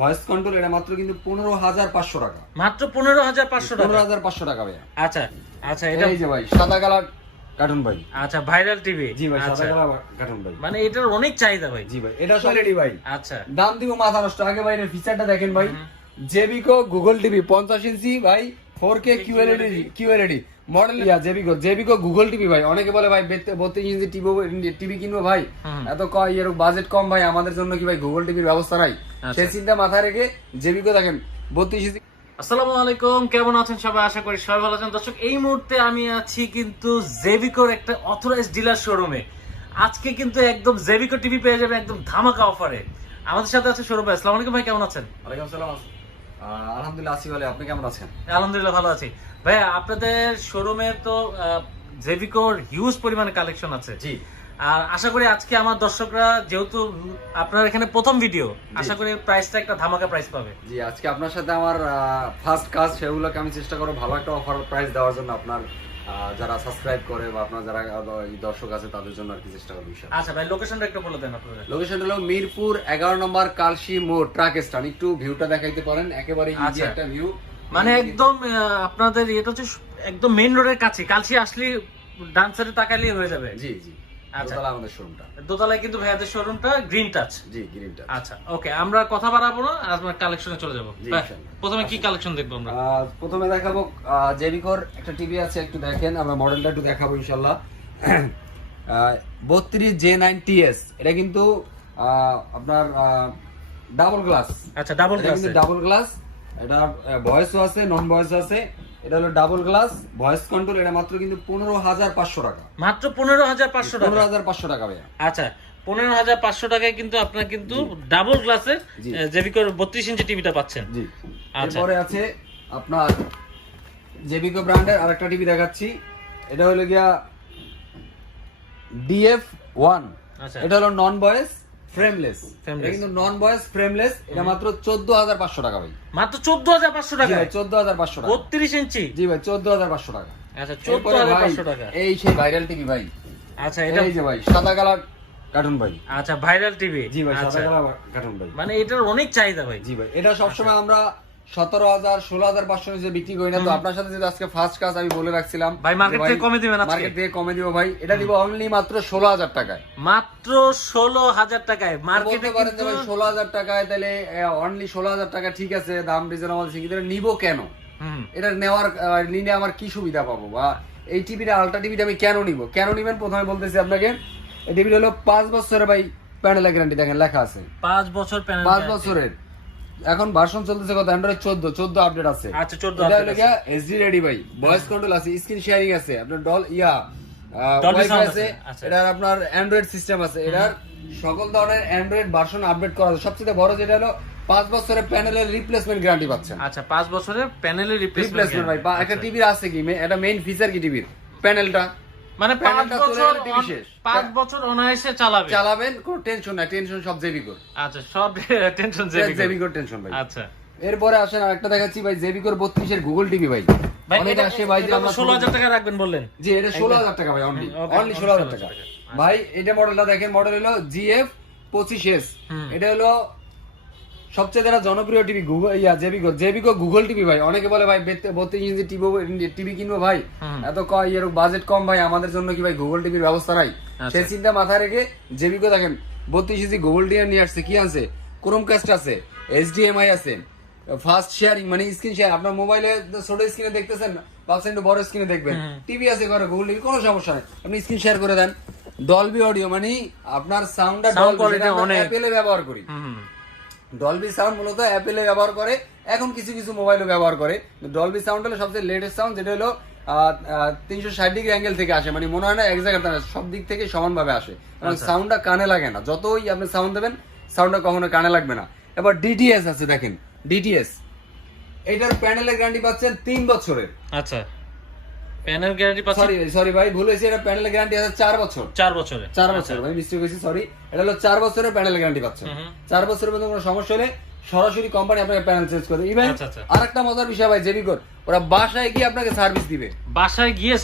Voice control, এটা মাত্র কিন্তু 15,500 টাকা। মাত্র 15,500 টাকা। 15,500 টাকা ভাই। আচ্ছা আচ্ছা, এটা এই যে ভাই সাদা কালার কার্টুন ভাই। আচ্ছা, ভাইরাল টিভি। জি ভাই, সাদা কালার কার্টুন ভাই। মানে এটার অনেক চাহিদা ভাই। জি ভাই, এটা কোয়ালিটি ভাই। আচ্ছা, দাম দিব মাথা নষ্ট। আগে ভাই এর ফিচারটা দেখেন ভাই। জেবিকো গুগল টিভি 50 ইঞ্চি ভাই, 4K QLED মডেল। জেবিকো গুগল টিভি ভাই। অনেকে বলে ভাই 32 ইঞ্চি টিভি কিনবো ভাই, এত এর বাজেট কম ভাই, আমাদের জন্য কি ভাই গুগল টিভির ব্যবস্থা নাই? সেই চিন্তা মাথায় রেখে জেবিকো দেখেন 32 ইঞ্চি। আসসালামু আলাইকুম, কেমন আছেন সবাই? আশা করি সবাই ভালো আছেন। দর্শক, এই মুহূর্তে আমি আছি কিন্তু জেবিকোর একটা অথরাইজড ডিলার শোরুমে। আজকে কিন্তু একদম জেবিকো টিভি পেয়ে যাবেন একদম ধামাকা অফারে। আমাদের সাথে আছে সৌরভ ভাই। আসসালামু আলাইকুম ভাই, কেমন আছেন? ওয়ালাইকুম আসসালাম। আলহামদুলিল্লাহ আছি ভাই, আপনি কেমন আছেন? আলহামদুলিল্লাহ ভালো আছি ভাই। আপনাদের শোরুমে তো জেবিকোর হিউজ পরিমাণে কালেকশন আছে। জি। আর আশা করি আজকে আমার দর্শকরা, যেহেতু আপনার এখানে প্রথম ভিডিও, আশা করি প্রাইসটা একটা ধামাকা প্রাইস পাবে। জি, আজকে আপনার সাথে আমার ফার্স্ট কাজ, সেগুলোকে আমি চেষ্টা করব ভালো একটা অফার প্রাইস দেওয়ার জন্য। আপনার যারা সাবস্ক্রাইব করে বা আপনার যারা দর্শক আছে তাদের জন্য আর কি চেষ্টা করব। আচ্ছা ভাই, লোকেশনটা একটু বলে দেন আপনারা। লোকেশন হলো মিরপুর 11 নম্বর কালশি মোড়, ট্রাক স্ট্যান্ড। একটু ভিউটা দেখাইতে পারেন, একেবারে ইজি একটা ভিউ। মানে একদম আপনাদের এটা হচ্ছে একদম মেইন রোডের কাছে। কালসি আসলে ডান সাইডে তাকালেই হয়ে যাবে। জি জি। আচ্ছা, দোতলা আমাদের শোরুমটা। দোতলায় কিন্তু ভাইয়াদের শোরুমটা গ্রিন টাচ। জি, গ্রিন টাচ। আচ্ছা ওকে, আমরা কথা বাড়াবো না, আমরা কালেকশনে চলে যাব। জি, ভাই, ইনশাআল্লাহ। প্রথমে কি কালেকশন দেখবো আমরা? প্রথমে দেখাবো জেবিকোর একটা টিভি আছে, একটু দেখেন। আমরা মডেলটা একটু দেখাবো ইনশাআল্লাহ। 32J9TS, এটা কিন্তু আপনার ডাবল গ্লাস। আচ্ছা, ডাবল গ্লাস। কিন্তু ডাবল গ্লাস, এটা ভয়েসও আছে, নন ভয়েস আছে। এটা হলো ডাবল গ্লাস ভয়েস কন্ট্রোল, এটা মাত্র কিন্তু 15,500 টাকা। মাত্র 15,500 টাকা। 15,500 টাকা ভাই। আচ্ছা, 15,500 টাকায় কিন্তু আপনার কিন্তু ডাবল গ্লাসের জেবিকোর 32 ইঞ্চি টিভিটা পাচ্ছেন। জি। আচ্ছা, এরপরে আছে আপনার জেবিকো ব্র্যান্ডের আরেকটা টিভি দেখাচ্ছি। এটা হলো গিয়া DF1। আচ্ছা, এটা হলো নন ভয়েস ফ্রেমলেস। Frameless। এটা কিন্তু নন ভয়েস ফ্রেমলেস। এটা মাত্র 14,500 টাকা ভাই। মাত্র 14,500 টাকা। জি ভাই, 14,500 টাকা। 32 ইঞ্চি। জি ভাই, 14,500 টাকা। আচ্ছা, এরপরে ভাই, 14,500 টাকা। এই সেই ভাইরাল টিভি ভাই। আচ্ছা, এটা এই যে ভাই সাদা কালার কার্টুন ভাই। আচ্ছা, ভাইরাল টিভি। জি ভাই, সাদা আচ্ছা, কালার কার্টুন ভাই। মানে এটার অনেক চাহিদা ভাই। জি ভাই, এটা সবসময় আমরা 17,000 16,500 নিচে বিক্রি করি না। তো আপনার সাথে যদি আজকে ফার্স্ট কাজ আমি বলে রাখছিলাম ভাই, মার্কেট থেকে কমে দিবেন আজকে। মার্কেট থেকে কমে দিব ভাই। এটা দিব অনলি মাত্র 16,000 টাকায়। মাত্র 16,000 টাকায় মার্কেটে বলতে পারেন যে কিন্তু ভাই 16,000 টাকায়, তাহলে অনলি 16,000 টাকা ঠিক আছে, দাম রিজনেবল আছে, কিন্তু এটা নিব কেন? এটা নেওয়ার নিলে আমার কি সুবিধা পাবো, বা এই টিভিটা আলট্রা টিভিটা আমি কেন নিব? কেন নিবেন প্রথমে বলতেছি আপনাকে। এই টিভিটা হলো 5 বছরের ভাই প্যানেল গ্যারান্টি, দেখেন লেখা আছে 5 বছর প্যানেল। 5 বছরের। এখন ভার্সন চলতেছে কত? অ্যান্ড্রয়েড 14 আপডেট আছে। আচ্ছা, 14 এটা আপডেট হলো আছে। গিয়া এসডি রেডি ভাই, ভয়েস কন্ট্রোল আছে, স্ক্রিন শেয়ারিং আছে, আপনার Dolby ওয়াইফাই sound আছে, আছে। আচ্ছা। এটার আপনার অ্যান্ড্রয়েড সিস্টেম আছে, এটার সকল ধরনের অ্যান্ড্রয়েড ভার্সন আপডেট করা আছে। সবচেয়ে বড় যেটা হলো 5 বছরের প্যানেলের রিপ্লেসমেন্ট গ্যারান্টি পাচ্ছেন। আচ্ছা, 5 বছরের প্যানেলের রিপ্লেসমেন্ট ভাই। একটা টিভির আছে কি, এটা মেইন ফিচার কি টিভির? প্যানেলটা। মানে 5 প্যানেলটা চলে বছর গেলে টিভি শেষ। 5 বছর অনায়াসে চালাবেন, কোনো টেনশন নাই, টেনশন সব জেবিকোর। আচ্ছা, সব টেনশন জেবিকোর টেনশন ভাই। আচ্ছা এরপরে আসেন আরেকটা দেখাচ্ছি ভাই, জেবিকোর 32 এর গুগল টিভি ভাই। অনেক আসে ভাই যে আমরা 16,000 টাকা রাখবেন বললেন। জি, এটা 16,000 টাকা ভাই, অনলি Okay, 16,000 টাকা ভাই। এটা মডেলটা দেখেন, মডেল হলো GF25S। এটা হলো সবচেয়ে যারা জনপ্রিয় টিভি জেবিকো গুগল টিভি ভাই। অনেকে বলে ভাই 32 ইঞ্চি টিভি কিনবো ভাই, এত এর বাজেট কম ভাই, আমাদের জন্য কি ভাই গুগল টিভির ব্যবস্থা নাই? সেই চিন্তা মাথায় রেখে জেবিকো দেখেন 32 ইঞ্চি গুগল টিভি নিয়ে আসছে। কি আছে? ক্রোমকাস্ট আছে, HDMI আছে, ফাস্ট শেয়ারিং মানে স্ক্রিন শেয়ার। আপনার মোবাইলে ছোট স্ক্রিনে দেখতেছেন, ভাবছেন একটু বড় স্ক্রিনে দেখবেন, টিভি আছে ঘরে, গুগল টিভি, কোনো সমস্যা নেই, আপনি স্ক্রিন শেয়ার করে দেন। ডলবি অডিও, মানে আপনার সাউন্ডটা অ্যাপেলে ব্যবহার করি। ডলবি সাউন্ড মূলত অ্যাপেলে ব্যবহার করে, এখন কিছু কিছু মোবাইলও ব্যবহার করে। ডলবি সাউন্ড হলো সবচেয়ে লেটেস্ট সাউন্ড, যেটা হলো 360 ডিগ্রি অ্যাঙ্গেল থেকে আসে, মানে মনে হয় না এক জায়গাতে না, সব দিক থেকে সমানভাবে আসে, কারণ সাউন্ডটা কানে লাগে না। যতই আপনি সাউন্ড দেবেন, সাউন্ডটা কখনো কানে লাগবে না। এবার ডিটিএস আছে, দেখেন ডিটিএস, এটার প্যানেলের গ্যারান্টি পাচ্ছেন 3 বছরের। আচ্ছা, প্যানেল গ্যারান্টি পাচ্ছেন। সরি ভাই, ভুল হয়েছে, এটা প্যানেলের গ্যারান্টি আছে 4 বছর। 4 বছরে। 4 বছর ভাই, মিস্টেক হয়েছে, সরি। এটা হলো 4 বছরের প্যানেল গ্যারান্টি পাচ্ছেন। 4 বছরের মধ্যে কোনো সমস্যা হলে সরাসরি কোম্পানি আপনাকে প্যানেল চেঞ্জ করে দিবে। আরেকটা মজার বিষয় ভাই, জেবিকোর ওরা বাসায় গিয়ে আপনাকে সার্ভিস দিবে। বাসায় গিয়ে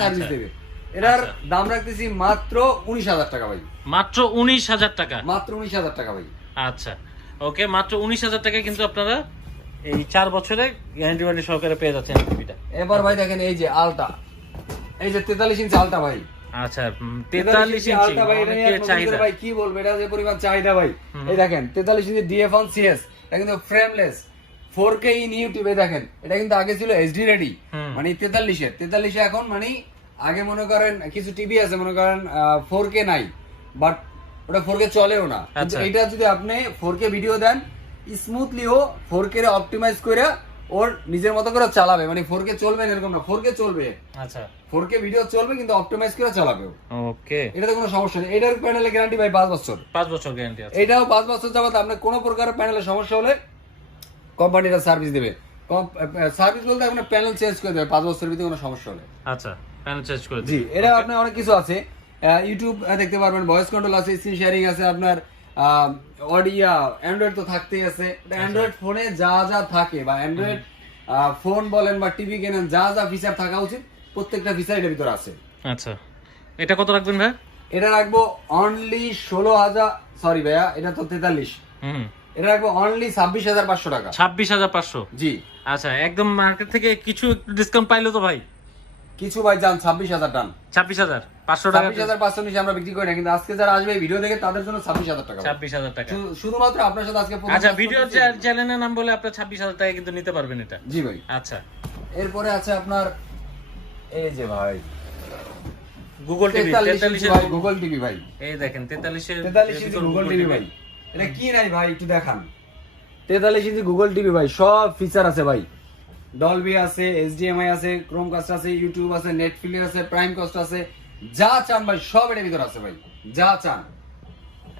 সার্ভিস দিবে। এটার দাম রাখতেছি মাত্র 19,000 টাকা ভাই। মাত্র 19,000 টাকা। মাত্র 19,000 টাকা ভাই। আচ্ছা, ওকে, মাত্র 19,000 টাকায় কিন্তু আপনারা এই 4 বছরের গ্যারান্টি ওয়ারেন্টি সহকারে পেয়ে যাচ্ছেন টিভিটা। এবার ভাই দেখেন এই যে আলটা, এই যে 43 ইঞ্চি আলটা ভাই, আচ্ছা 43 ইঞ্চি আলটা ভাই, এটা নিয়ে অনেকের চাহিদা। ভাই কি বলবো, এটা যে পরিমাণ চাহিদা ভাই। এই দেখেন 43 ইঞ্চি DF1 CS, এটা কিন্তু ফ্রেমলেস 4K ইন ইউটিউব। দেখেন এটা কিন্তু আগে ছিল HD রেডি, মানে 43 এ এখন মানে আগে মনে করেন কিছু টিভি আছে মনে করেন 4K নাই, বাট ওটা 4K চলেও না, কিন্তু আচ্ছা। এটা যদি আপনি 4K ভিডিও দেন স্মুথলি ও 4K রে অপটিমাইজ করে ওর নিজের মতো করে চালাবে, মানে 4K চলবে না এরকম না, 4K চলবে, আচ্ছা 4K ভিডিও চলবে কিন্তু অপটিমাইজ করে চালাবে। ওকে, এটাতে কোনো সমস্যা নেই। এটার প্যানেলের গ্যারান্টি ভাই 5 বছর, 5 বছর গ্যারান্টি আছে। এটাও 5 বছর যাবত আপনার কোনো প্রকার প্যানেলের সমস্যা হলে কোম্পানিটা সার্ভিস দেবে। সার্ভিস বলতে আপনার প্যানেল চেঞ্জ করে দেবে 5 বছরের ভিতরে কোনো সমস্যা হলে। আচ্ছা, প্যানেল চেঞ্জ করে জি, দিই। এটা আপনার অনেক কিছু আছে, ইউটিউব দেখতে পারবেন, ভয়েস কন্ট্রোল আছে, স্ক্রিন শেয়ারিং আছে, আপনার অডিও, অ্যান্ড্রয়েড তো থাকতেই আছে। অ্যান্ড্রয়েড ফোনে যা যা থাকে বা অ্যান্ড্রয়েড ফোন বলেন বা টিভি কেনেন যা যা ফিচার থাকা উচিত প্রত্যেকটা ফিচার এর ভিতরে আছে। আচ্ছা, এটা কত রাখবেন ভাই? এটা রাখবো অনলি 16,000, সরি ভাইয়া এটা তো 43, এটা রাখবো অনলি 26,500 টাকা। 26,500? জি। আচ্ছা, একদম মার্কেট থেকে কিছু একটু ডিসকাউন্ট পাইলো তো ভাই? কিছু ভাই যান 26,000 টান, 26,500 টাকা। 26,500 নিচে আমরা বিক্রি করি না, কিন্তু আজকে যারা আসবে এই ভিডিও দেখে তাদের জন্য 26,000 টাকা। 26,000 টাকা শুধুমাত্র আপনার সাথে আজকে আচ্ছা, ভিডিও চ্যানেলের নাম বলে আপনার 26,000 টাকা কিন্তু নিতে পারবেন এটা। জি ভাই। আচ্ছা, এরপরে আছে আপনার এই যে ভাই গুগল টিভি 43 ভাই, গুগল টিভি ভাই, এই দেখেন 43 ইঞ্চি গুগল টিভি ভাই। এটা কি নাই ভাই একটু দেখান। 43 ইঞ্চি গুগল টিভি ভাই, সব ফিচার আছে ভাই, ডলবি আছে, HDMI আছে, ক্রোমকাস্ট আছে, ইউটিউব আছে, নেটফ্লিক্স আছে, প্রাইম কাস্ট আছে, যা চান ভাই সব এর ভিতর আছে ভাই, যা চান।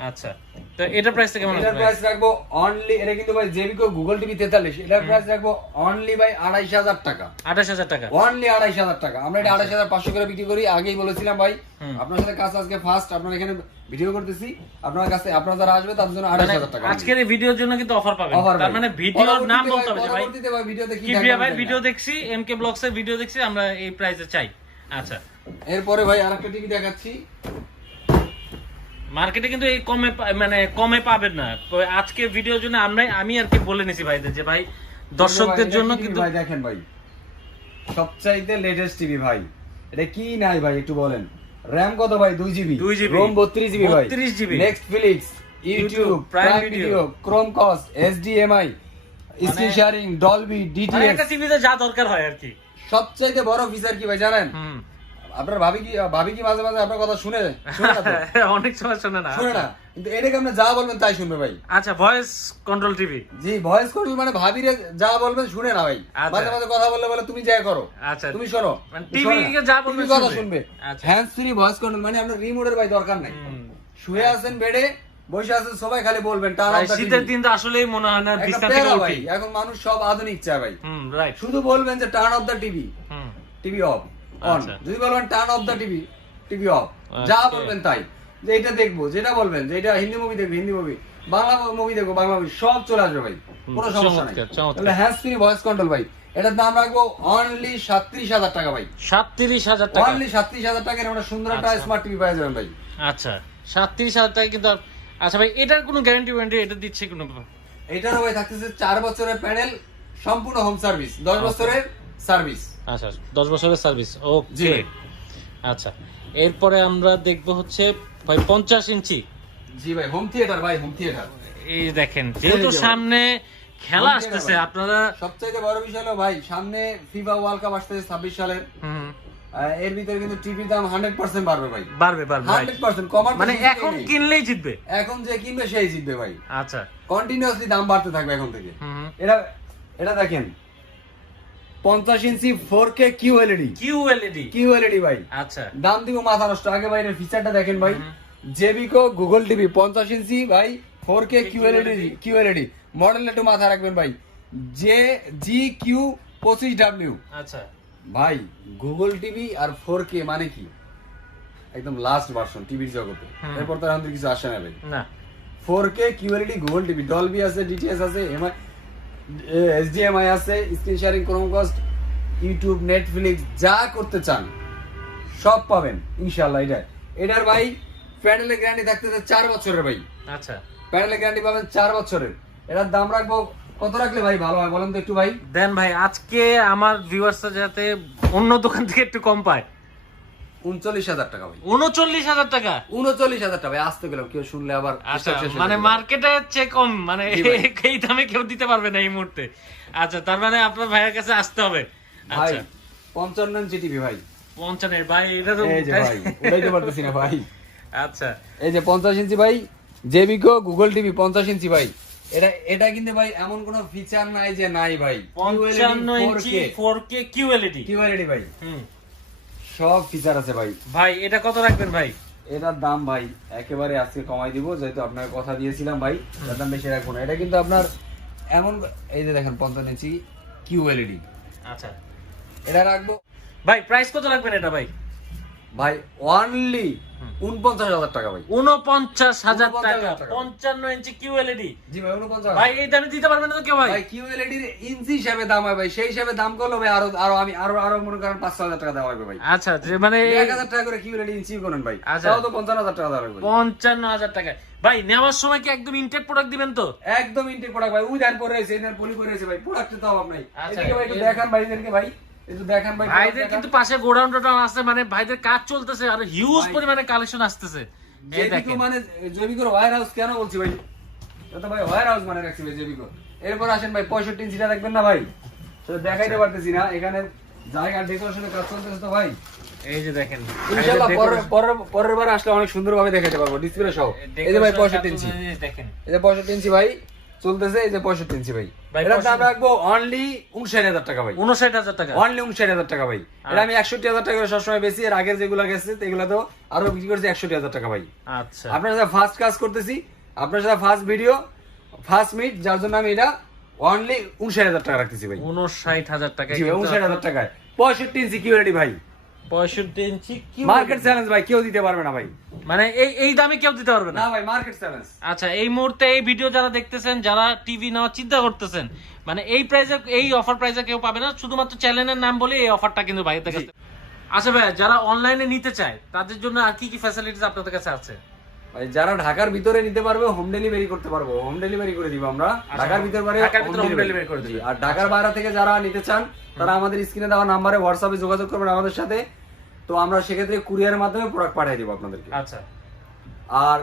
আচ্ছা, তো এটার প্রাইস কেমন আছে এটার ভাই? প্রাইস রাখবো অনলি, এটা কিন্তু ভাই জেবিকো গুগল টিভি 43, এটার প্রাইস রাখবো অনলি ভাই 28,000 টাকা। 28,000 টাকা? অনলি 28,000 টাকা। আমরা এটা 28,500 করে বিক্রি করি, আগেই বলেছিলাম ভাই। আপনার সাথে কাজ আজকে ফার্স্ট, আপনার এখানে ভিডিও করতেছি, আপনার কাছে আপনারা যারা আসবে তাদের জন্য 28,000 টাকা। আজকের এই ভিডিওর জন্য কিন্তু অফার পাবেন, তার মানে ভিডিওর নাম বলতে হবে যে ভাই পরবর্তীতে ভাই ভিডিওতে কি কিবরিয়া ভাই ভিডিও দেখছি, এমকে ব্লগস এর ভিডিও দেখছি, আমরা এই প্রাইসে চাই। আচ্ছা, এরপরে ভাই আরেকটা টিভি দেখাচ্ছি, মার্কেটে কিন্তু এই কমে পাবেন না। তবে আজকে ভিডিওর জন্য আমি আর কি বলে নিছি ভাইদের যে ভাই দর্শকদের জন্য কিন্তু ভাই দেখেন ভাই সবচাইতে লেটেস্ট টিভি ভাই, এটা কি নাই ভাই একটু বলেন। র‍্যাম কত ভাই? 2GB, রোম 32GB ভাই, 32GB, Netflix, YouTube, prime video, Chromecast, HDMI, screen sharing, Dolby, মানে ডিটিএস, একটা টিভিতে যা দরকার হয় আর কি। সবচাইতে বড় ফিচার কি ভাই জানেন? আপনার ভাবি কি মাঝে মাঝে আপনার কথা শুনে না তো? অনেক সময় শুনে না। শুনে না, কিন্তু এটাকে আপনি যা বলবেন তাই শুনবে ভাই। আচ্ছা, ভয়েস কন্ট্রোল টিভি। জি, ভয়েস কন্ট্রোল মানে ভাবিরে যা বলবেন শুনে না ভাই, আচ্ছা। মাঝে মাঝে কথা বললে বলে তুমি যা করো, আচ্ছা, তুমি শোনো, মানে টিভি কে যা বলবে কথা শুনবে। আচ্ছা, হ্যান্ডস ফ্রি ভয়েস কন্ট্রোল মানে আপনার রিমোটের ভাই দরকার নাই, শুয়ে আছেন বেডে, বসে আছেন সবাই, খালি বলবেন টার্ন অফ দ্য টিভি। শীতের দিন তো আসলেই মনে হয় না বিছানা থেকে ভাই উঠি। এখন মানুষ সব আধুনিক চায় ভাই, রাইট। শুধু বলবেন যে turn off the TV, TV off, on. আচ্ছা। যদি বলবেন turn off the TV, TV off, যা বলবেন তাই। যে এটা দেখবো, যেটা বলবেন যে এটা হিন্দি মুভি দেখবো হিন্দি মুভি, বাংলা মুভি দেখবো বাংলা মুভি, সব চলে আসবে ভাই, কোনো সমস্যা নাই। তাহলে হ্যান্ডস ফ্রি ভয়েস কন্ট্রোল ভাই, এটার দাম রাখবো অনলি 37,000 টাকা ভাই। 37,000 টাকা? অনলি 37,000 টাকার আমরা সুন্দর একটা স্মার্ট টিভি পেয়ে যাবেন ভাই। আচ্ছা, 37,000 টাকা কিন্তু। আচ্ছা ভাই, এটার কোনো গ্যারান্টি ওয়ারেন্টি এটা দিচ্ছে কোনো? এটারও ভাই থাকতেছে 4 বছরের প্যানেল, সম্পূর্ণ হোম সার্ভিস, 10 বছরের সার্ভিস। আচ্ছা, 10 বছরের সার্ভিস। জি ওকে, ভাই। আচ্ছা, এরপরে আমরা দেখবো হচ্ছে ভাই 50 ইঞ্চি। জি ভাই, হোম থিয়েটার ভাই, হোম থিয়েটার। এই দেখেন, যেহেতু সামনে খেলা আসতেছে, আপনারা সবচেয়ে বড় বিষয় হলো ভাই সামনে ফিফা ওয়ার্ল্ড কাপ আসতেছে 26 সালের, এর ভিতরে কিন্তু টিভির দাম 100% বাড়বে ভাই, বাড়বে 100% কমার মানে এখন কিনলেই জিতবে, এখন যে কিনবে সেই জিতবে ভাই। আচ্ছা, কন্টিনিউয়াসলি দাম বাড়তে থাকবে এখন থেকে। এটা দেখেন 50 ইঞ্চি 4K QLED ভাই। আচ্ছা, দাম দিব মাথা নষ্ট। আগে ভাই এর ফিচারটা দেখেন ভাই, জেবিকো গুগল টিভি 50 ইঞ্চি ভাই, 4K QLED মডেল একটু মাথা রাখবেন ভাই, GQ25W। আচ্ছা ভাই গুগল টিভি আর 4K মানে কি একদম লাস্ট ভার্সন টিভির জগতে, এরপর তো এখন কিছু আসে না ভাই না। 4K QLED Google TV, Dolby আছে, ডিটিএস আছে, HDMI আছে, screen sharing, Chromecast, YouTube, Netflix, যা করতে চান সব পাবেন ইনশাআল্লাহ। এটার ভাই প্যানেলের গ্যারান্টি থাকতেছে 4 বছরের ভাই। আচ্ছা, প্যানেলের গ্যারান্টি পাবেন 4 বছরের। এটার দাম রাখবো কত রাখলে ভাই ভালো হয় বলেন তো একটু ভাই? দেন ভাই, আজকে আমার ভিউয়ার্সরা যাতে অন্য দোকান থেকে একটু কম পায়। 39,000 টাকা ভাই। 39,000 টাকা? 39,000 টাকা ভাই, আসতে গেলাম কেউ শুনলে আবার আচ্ছা, শেষ হয়ে মানে যাবে। মার্কেটের চেয়ে কম, মানে এই দামে কেউ দিতে পারবে না এই মুহূর্তে। আচ্ছা, তার মানে আপনার ভাইয়ের কাছে আসতে হবে। ভাই আচ্ছা, 55 ইঞ্চি টিভি ভাই। 55 ভাই, এটা তো এই যে ভাই উড়াইতে পারতেছি না ভাই। আচ্ছা, এই যে 50 ইঞ্চি ভাই, জেবিকো গুগল টিভি 50 ইঞ্চি ভাই। এটা কিন্তু ভাই এমন কোনো ফিচার নাই যে নাই ভাই। 55 ইঞ্চি 4K QLED QLED ভাই, হুম সব ফিচার আছে ভাই। ভাই এটা কত রাখবেন ভাই? এটার দাম ভাই একেবারে আজকে কমাই দিব, যেহেতু আপনাকে কথা দিয়েছিলাম ভাই, এটার দাম বেশি রাখবো না। এটা কিন্তু আপনার এমন, এই যে দেখেন 55 ইঞ্চি QLED, আচ্ছা এটা রাখবো ভাই, প্রাইস কত রাখবেন এটা ভাই? ভাই অনলি 49,000 টাকা ভাই। 49,000 টাকা, 49,000 টাকা। 55 ইঞ্চি QLED। জি ভাই 49,000 ভাই এই দামে দিতে পারবেন না তো কেউ ভাই? ভাই QLED এর ইঞ্চি হিসাবে দাম হয় ভাই, সেই হিসাবে দাম করলে ভাই আরো আমি আরো মনে করেন 5,000 টাকা দেওয়া হবে ভাই। আচ্ছা, যে মানে 1,000 টাকা করে QLED ইঞ্চি করেন ভাই, আচ্ছা। তাও তো 55,000 টাকা দেওয়া হবে ভাই। 55,000 টাকা। ভাই নেওয়ার সময় কি একদম ইনটেক প্রোডাক্ট দিবেন তো? একদম ইনটেক প্রোডাক্ট ভাই, উইদান করে রয়েছে, এনার পলি করে রয়েছে ভাই, প্রোডাক্টের তো অভাব নাই। আচ্ছা, এদিকে ভাই একটু দেখান ভাইদেরকে ভাই, একটু দেখান ভাই। ভাইদের কিন্তু পাশে গোডাউন টোডাউন আছে, মানে ভাইদের কাজ চলতেছে আর হিউজ ভাই, পরিমাণে কালেকশন আসতেছে। এই জেবিকো দেখেন, মানে জেবিকোর ওয়্যার হাউস কেন বলছি ভাই, এটা তো ভাই ওয়্যার হাউস মানে রাখছি ভাই জেবিকো। এরপর আসেন ভাই 65 ইঞ্চিটা দেখবেন না ভাই, সেটা দেখাইতে পারতেছি না, এখানে জায়গা ডেকোরেশনের কাজ চলতেছে তো ভাই। এই যে দেখেন ইনশাআল্লাহ পরের বার আসলে অনেক সুন্দরভাবে দেখাতে পারবো ডিসপ্লে সহ। এই যে ভাই 65 ইঞ্চি, দেখেন এই যে 65 ইঞ্চি ভাই চলতেছে, এই যে 65 ইঞ্চি ভাই। ভাই, এটার দাম রাখবো অনলি 59,000 টাকা ভাই। 59,000 টাকা। অনলি 59,000 টাকা ভাই। এটা আমি 61,000 টাকা করে সবসময় বেশি, এর আগের যেগুলো গেছে এগুলো তো আরো বিক্রি করছি 61,000 টাকা ভাই। আচ্ছা, আপনার সাথে ফার্স্ট কাজ করতেছি, আপনার সাথে ফার্স্ট ভিডিও, ফার্স্ট মিট, যার জন্য আমি এটা অনলি 59,000 টাকা রাখতেছি ভাই। 59,000 টাকা। জি ভাই 59,000 টাকায় 65 ইঞ্চি কিউরেডি ভাই, 65 ইঞ্চি কি মার্কেট চ্যালেঞ্জ ভাই, কেউ দিতে পারবে না ভাই। মানে এই দামে কেউ দিতে পারবে না না ভাই, মার্কেট চ্যালেঞ্জ। আচ্ছা, এই মুহূর্তে এই ভিডিও যারা দেখতেছেন, যারা টিভি নেওয়ার চিন্তা করতেছেন, মানে এই প্রাইসে, এই অফার প্রাইসে কেউ পাবে না, শুধুমাত্র চ্যানেলের নাম বলে এই অফারটা কিন্তু ভাইদের কাছে। আচ্ছা ভাই, যারা অনলাইনে নিতে চায় তাদের জন্য আর কি কি ফ্যাসিলিটিস আপনাদের কাছে আছে? ভাই যারা ঢাকার ভিতরে নিতে পারবে হোম ডেলিভারি করতে পারবো, হোম ডেলিভারি করে দিব আমরা। ঢাকার ভিতরে হোম ডেলিভারি করে দিবেন। আর ঢাকার বাইরে থেকে যারা নিতে চান তারা আমাদের স্ক্রিনে দেওয়া নাম্বারে হোয়াটসঅ্যাপে যোগাযোগ করবেন আমাদের সাথে, তো আমরা সেক্ষেত্রে কুরিয়ারের মাধ্যমে প্রোডাক্ট পাঠিয়ে দিব আপনাদেরকে। আচ্ছা, আর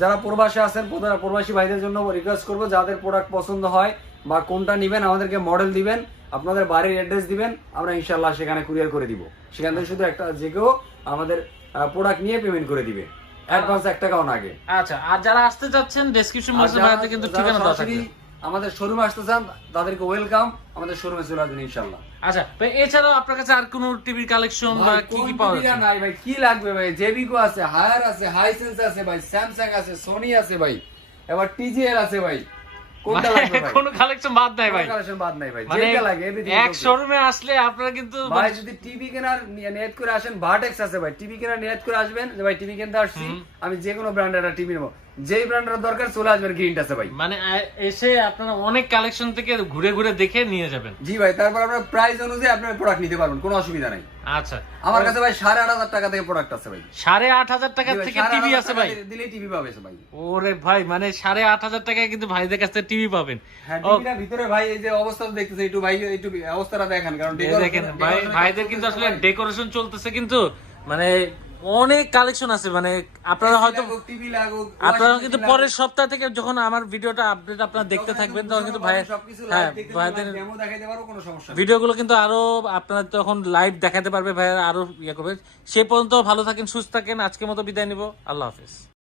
যারা প্রবাসে আছেন প্রবাসী ভাইদের জন্য রিকোয়েস্ট করবো, যাদের প্রোডাক্ট পছন্দ হয় বা কোনটা নিবেন আমাদেরকে মডেল দিবেন, আপনাদের বাড়ির অ্যাড্রেস দিবেন, আমরা ইনশাল্লাহ সেখানে কুরিয়ার করে দিব। সেখান থেকে শুধু একটা যে কেউ আমাদের প্রোডাক্ট নিয়ে পেমেন্ট করে দিবে, অ্যাডভান্স 1 টাকাও না আগে। আচ্ছা, আর যারা আসতে যাচ্ছেন ডেসক্রিপশন বক্সে ভাইদের কিন্তু ঠিকানা দেওয়া থাকবে। আমাদের শোরুমে আসতে চান তাদেরকে ওয়েলকাম, আমাদের শোরুমে চলে আসবেন ইনশাআল্লাহ। আচ্ছা ভাই, এছাড়াও আপনার কাছে আর কোন টিভির কালেকশন বা কি কি পাওয়া যাচ্ছে? নাই ভাই, কি লাগবে ভাই? জেবিকো আছে, হায়ার আছে, হাইসেন্স আছে ভাই, স্যামসাং আছে, সোনি আছে ভাই, এবার টিজিএল আছে ভাই। কোনটা লাগবে ভাই? কোন কালেকশন বাদ নাই ভাই? কালেকশন বাদ নাই ভাই, মানে যেটা লাগে এভরিথিং। এক শোরুমে আসলে আপনারা কিন্তু ভাই যদি টিভি কেনার নিয়ত করে আসেন, ভার্টেক্স আছে ভাই, টিভি কেনার নিয়ত করে আসবেন যে ভাই টিভি কিনতে আসছি, আমি যে কোনো ব্র্যান্ডের একটা টিভি নেব, যেই ব্র্যান্ডের দরকার চলে আসবেন গ্রিন আছে ভাই। মানে এসে আপনারা অনেক কালেকশন থেকে ঘুরে ঘুরে দেখে নিয়ে যাবেন। জি ভাই, তারপর আপনার প্রাইস অনুযায়ী আপনার প্রোডাক্ট নিতে পারবেন, কোনো অসুবিধা নাই। আচ্ছা, আমার কাছে ভাই 8,500 টাকা থেকে প্রোডাক্ট আছে ভাই। 8,500 টাকা থেকে টিভি আছে ভাই? দিলেই টিভি পাবে ভাই। ওরে ভাই, মানে 8,500 টাকায় কিন্তু ভাইদের কাছ থেকে টিভি পাবেন। হ্যাঁ, টিভিটা ভিতরে ভাই এই যে অবস্থা দেখতেছে, একটু ভাই একটু অবস্থাটা দেখেন, কারণ দেখেন ভাই, ভাইদের কিন্তু আসলে ডেকোরেশন চলতেছে, কিন্তু মানে অনেক কালেকশন আছে। মানে আপনারা হয়তো টিভি লাগুক, আপনারা কিন্তু পরের সপ্তাহ থেকে যখন আমার ভিডিওটা আপডেট আপনারা দেখতে থাকবেন, তখন কিন্তু ভাই ভাইদের ডেমো দেখাইতে পারবো, কোনো সমস্যা নেই। ভিডিওগুলো কিন্তু আরো আপনারা তখন লাইভ দেখাতে পারবে, ভাইয়া আরো ইয়ে করবে। সে পর্যন্ত ভালো থাকেন, সুস্থ থাকেন। আজকের মতো বিদায় নিব, আল্লাহ হাফেজ।